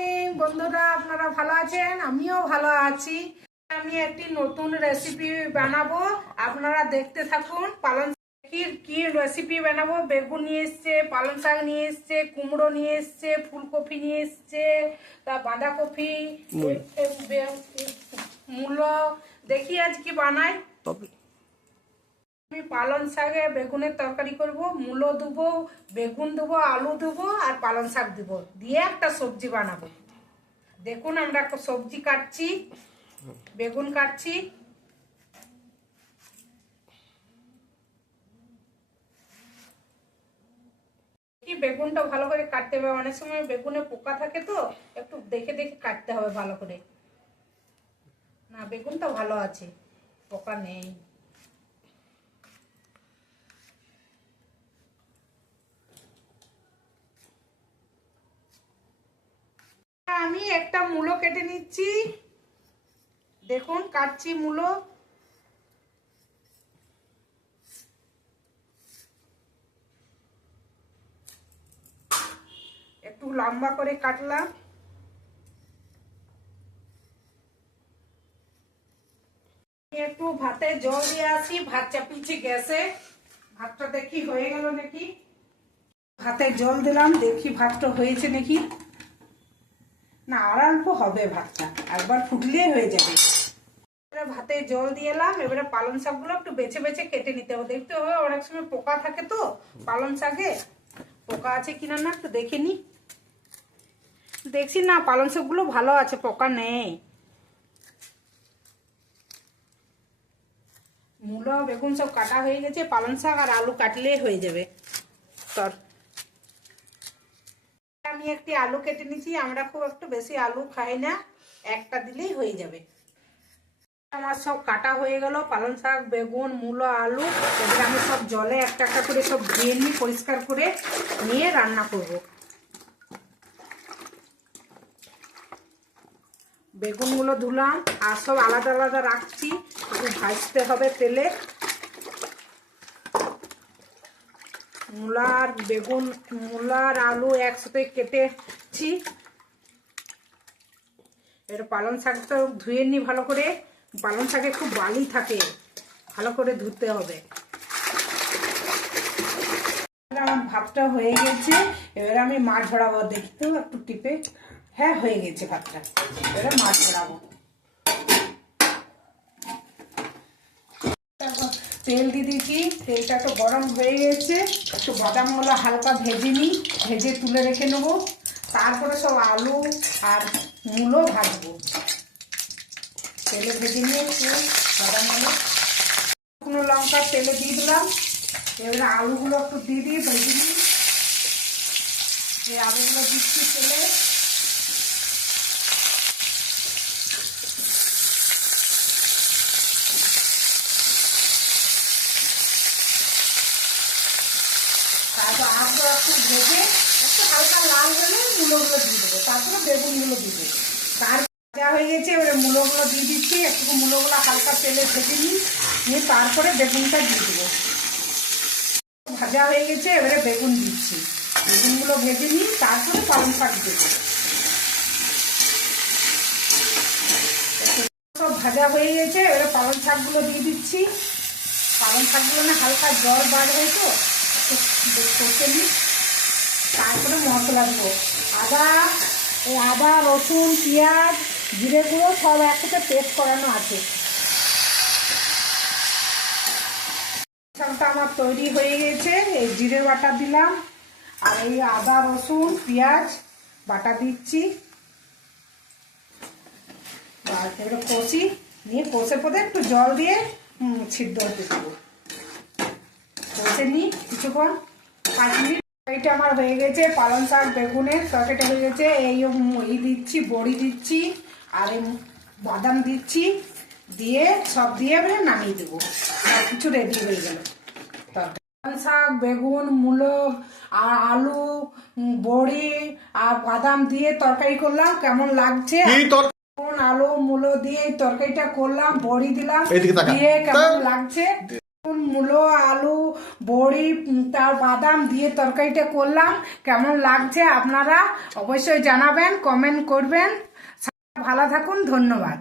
Morning বন্ধুরা, আপনারা ভালো আছেন? আমিও ভালো আছি। আমি একটি নতুন রেসিপি বানাবো, আপনারা দেখতে থাকুন। পালং কি রেসিপি বানাবো? বেগুন নিয়ে এসছে, পালং শাক নিয়ে এসছে, কুমড়ো নিয়ে এসছে, ফুলকপি নিয়ে এসছে, তা বাঁধাকপি, মূলো। দেখি আজ কি বানাই। আমি পালং শাকে বেগুনের তরকারি করব, মূলো দেবো, বেগুন দেবো, আলু দেবো আর পালং শাক দেবো, দিয়ে একটা সবজি বানাবো। দেখুন আমরা একটা সবজি কাটছি, বেগুন কাটছি। কি বেগুনটা ভালো করে কাটতে হবে, অনেক সময় বেগুনে পোকা থাকে, তো একটু দেখে দেখে কাটতে হবে ভালো করে। না, বেগুনটা ভালো আছে, পোকা নেই। আমি একটা মূলো কেটে নিচ্ছি, দেখুন কাটছি মূলো। একটু লম্বা করে কাটলাম। একটু ভাতে জল দিয়ে আসি, ভাত চাপিয়েছি গ্যাসে। ভাতটা দেখি হয়ে গেল নাকি। ভাতে জল দিলাম, দেখি ভাতটা হয়েছে নাকি। না, আর অল্প হবে, ভাতটা একবার ফুটলেই হয়ে যাবে। ভাতে জল দিয়ে এলাম, এবারে পালং শাকগুলো একটু বেছে বেছে কেটে নিতে হবে। দেখতে হবে, অনেক সময় পোকা থাকে, তো পালং শাকে পোকা আছে কিনা না একটু দেখে নি। দেখছি না, পালং শাকগুলো ভালো আছে, পোকা নেই। মূলো বেগুন সব কাটা হয়ে গেছে, পালং শাক আর আলু কাটলেই হয়ে যাবে। আমি একটি আলু কেটে নিয়েছি, আমরা খুব একটু বেশি আলু খাই না, একটা দিলেই হয়ে যাবে। আমার সব কাটা হয়ে গেল, পালং শাক, বেগুন, মূলো, আলু। এবার আমি সব জলে একটা একটা করে সব ধুয়ে নিই, পরিষ্কার করে নিয়ে রান্না করব। বেগুনগুলো ধুলাম আর সব আলাদা আলাদা রাখছি, একটু ভাজতে হবে তেলে। মূলার বেগুন, মূলার আলু একসাথে কেটেছি। এবার পালং শাকটা ধুয়ে নিই ভালো করে। পালং শাকে খুব বালি থাকে, ভালো করে ধুতে হবে। আমার ভাতটা হয়ে গেছে, এবার আমি মাছ ধরাবো। দেখতে একটু টিপে, হ্যাঁ হয়ে গেছে ভাতটা। এবারে মাছ ধরাবো। তেল দিয়ে দিয়েছি, তেলটা তো গরম হয়ে গেছে। একটু বাদামগুলো হালকা ভেজে নিই, ভেজে তুলে রেখে নেবো। তারপরে সব আলু আর মূলো ভাজবো। তেলে ভেজে নিয়ে একটু বাদামগুলো, শুকনো লঙ্কা তেলে দিয়ে দিলাম। এবারে আলুগুলো একটু দিয়ে দিয়ে ভেজে নিই। এই আলুগুলো দিচ্ছি তেলে। তারপর আলুগুলো একটু ভেজে একটু হালকা লাল হলে মূলোগুলো দিয়ে দেবো, তারপরে বেগুনগুলো দিয়ে দেবো। তার ভাজা হয়ে গেছে, এবারে মূলোগুলো দিয়ে দিচ্ছি। একটু মূলোগুলো হালকা তেলে ভেজে নিয়ে তারপরে বেগুনটা দিয়ে দেবো। ভাজা হয়ে গেছে, এবারে বেগুন দিচ্ছি। বেগুনগুলো ভেজে নিই, তারপরে পালং শাক দেবো। সব ভাজা হয়ে গেছে, এবারে পালং শাকগুলো দিয়ে দিচ্ছি। পালং শাকগুলো না হালকা জল বার হয়েছে, কষে নিই। তারপরে মশলা দেবো। আদা, রসুন, পেঁয়াজ, জিরে গুঁড়ো সব একসাথে পেস্ট করানো আছে। শাকটা আমার তৈরি হয়ে গেছে। এই জিরে বাটা দিলাম, আর এই আদা, রসুন, পেঁয়াজ বাটা দিচ্ছি। এবারে কষি নিয়ে, কষে পরে একটু জল দিয়ে সিদ্ধ হতে দেবো। কষে নিই কিছুক্ষণ, 5 মিনিট। এইটা আমার হয়ে গেছে, পালং শাক বেগুনের তরকারিটা হয়ে গেছে। এই দিচ্ছি, বড়ি দিচ্ছি, আর এই বাদাম দিচ্ছি, দিয়ে সব দিয়ে এবারে নামিয়ে দেবো। আর কিছু রেডি হয়ে গেল তরকারি। পালং শাক, বেগুন, মূলো আর আলু, বড়ি আর বাদাম দিয়ে তরকারি করলাম। কেমন লাগছে? আলু মূলো দিয়ে তরকারিটা করলাম, বড়ি দিলাম, দিয়ে কেমন লাগছে? মূলো, আলু, বড়ি, তার বাদাম দিয়ে তরকারিটা করলাম। কেমন লাগছে আপনারা অবশ্যই জানাবেন, কমেন্ট করবেন। ভালো থাকুন, ধন্যবাদ।